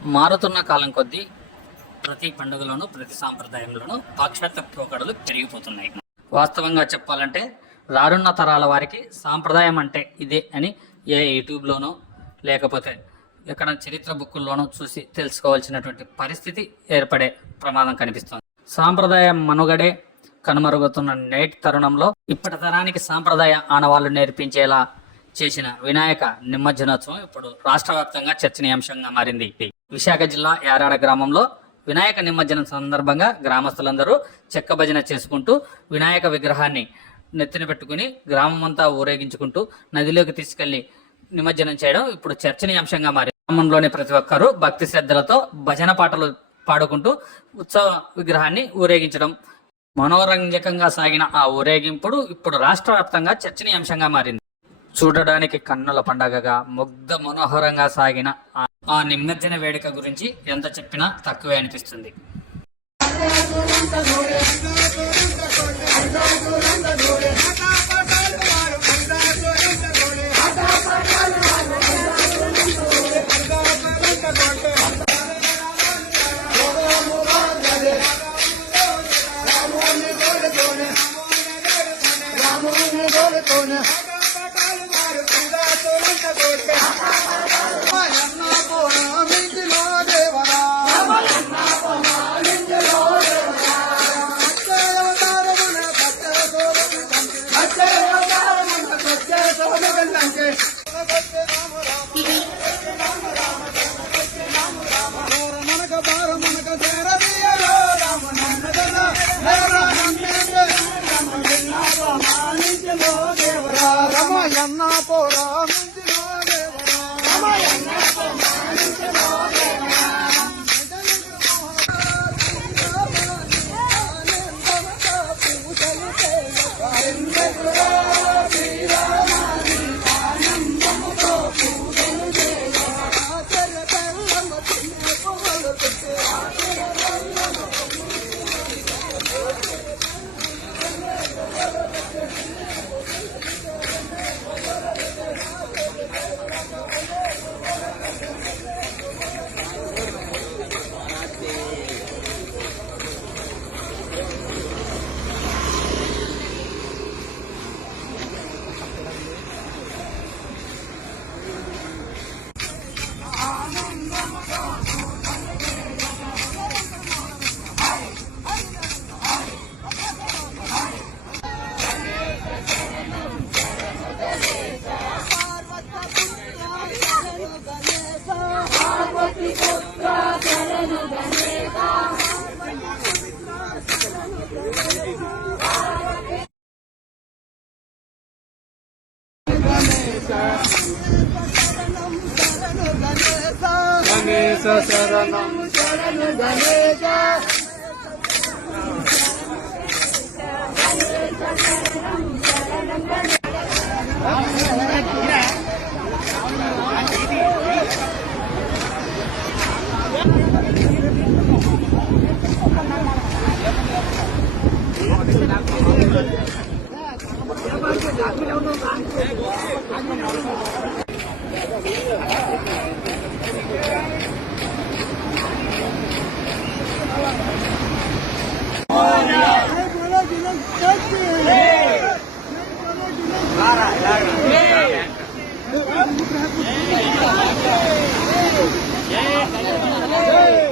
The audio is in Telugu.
మారుతున్న కాలం కొద్దీ ప్రతి పండుగలోనూ ప్రతి సాంప్రదాయంలోనూ పాశ్చాత్య పోకడలు పెరిగిపోతున్నాయి. వాస్తవంగా చెప్పాలంటే రానున్న తరాల వారికి సాంప్రదాయం అంటే ఇదే అని యూట్యూబ్లోనో లేకపోతే ఎక్కడ చరిత్ర బుక్కుల్లోనో చూసి తెలుసుకోవాల్సినటువంటి పరిస్థితి ఏర్పడే ప్రమాదం కనిపిస్తుంది. సాంప్రదాయం మనుగడే కనుమరుగుతున్న నేటి తరుణంలో ఇప్పటి తరానికి సాంప్రదాయ ఆనవాళ్లు నేర్పించేలా చేసిన వినాయక నిమజ్జనోత్సవం ఇప్పుడు రాష్ట్ర వ్యాప్తంగా చర్చనీయాంశంగా మారింది. విశాఖ జిల్లా యారాడ గ్రామంలో వినాయక నిమజ్జనం సందర్భంగా గ్రామస్తులందరూ చెక్క భజన చేసుకుంటూ వినాయక విగ్రహాన్ని నెత్తిన పెట్టుకుని గ్రామం అంతా ఊరేగించుకుంటూ నదిలోకి తీసుకెళ్లి నిమజ్జనం చేయడం ఇప్పుడు చర్చనీయాంశంగా మారింది. గ్రామంలోని ప్రతి ఒక్కరూ భక్తి శ్రద్ధలతో భజన పాటలు పాడుకుంటూ ఉత్సవ విగ్రహాన్ని ఊరేగించడం, మనోరంజకంగా సాగిన ఆ ఊరేగింపుడు ఇప్పుడు రాష్ట్ర వ్యాప్తంగా చర్చనీయాంశంగా మారింది. చూడడానికి కన్నుల పండగగా ముగ్ధ మనోహరంగా సాగిన ఆ నిమజ్జన వేడుక గురించి ఎంత చెప్పినా తక్కువే అనిపిస్తుంది. గణేశ శరణం శరణు గణేశ Hey!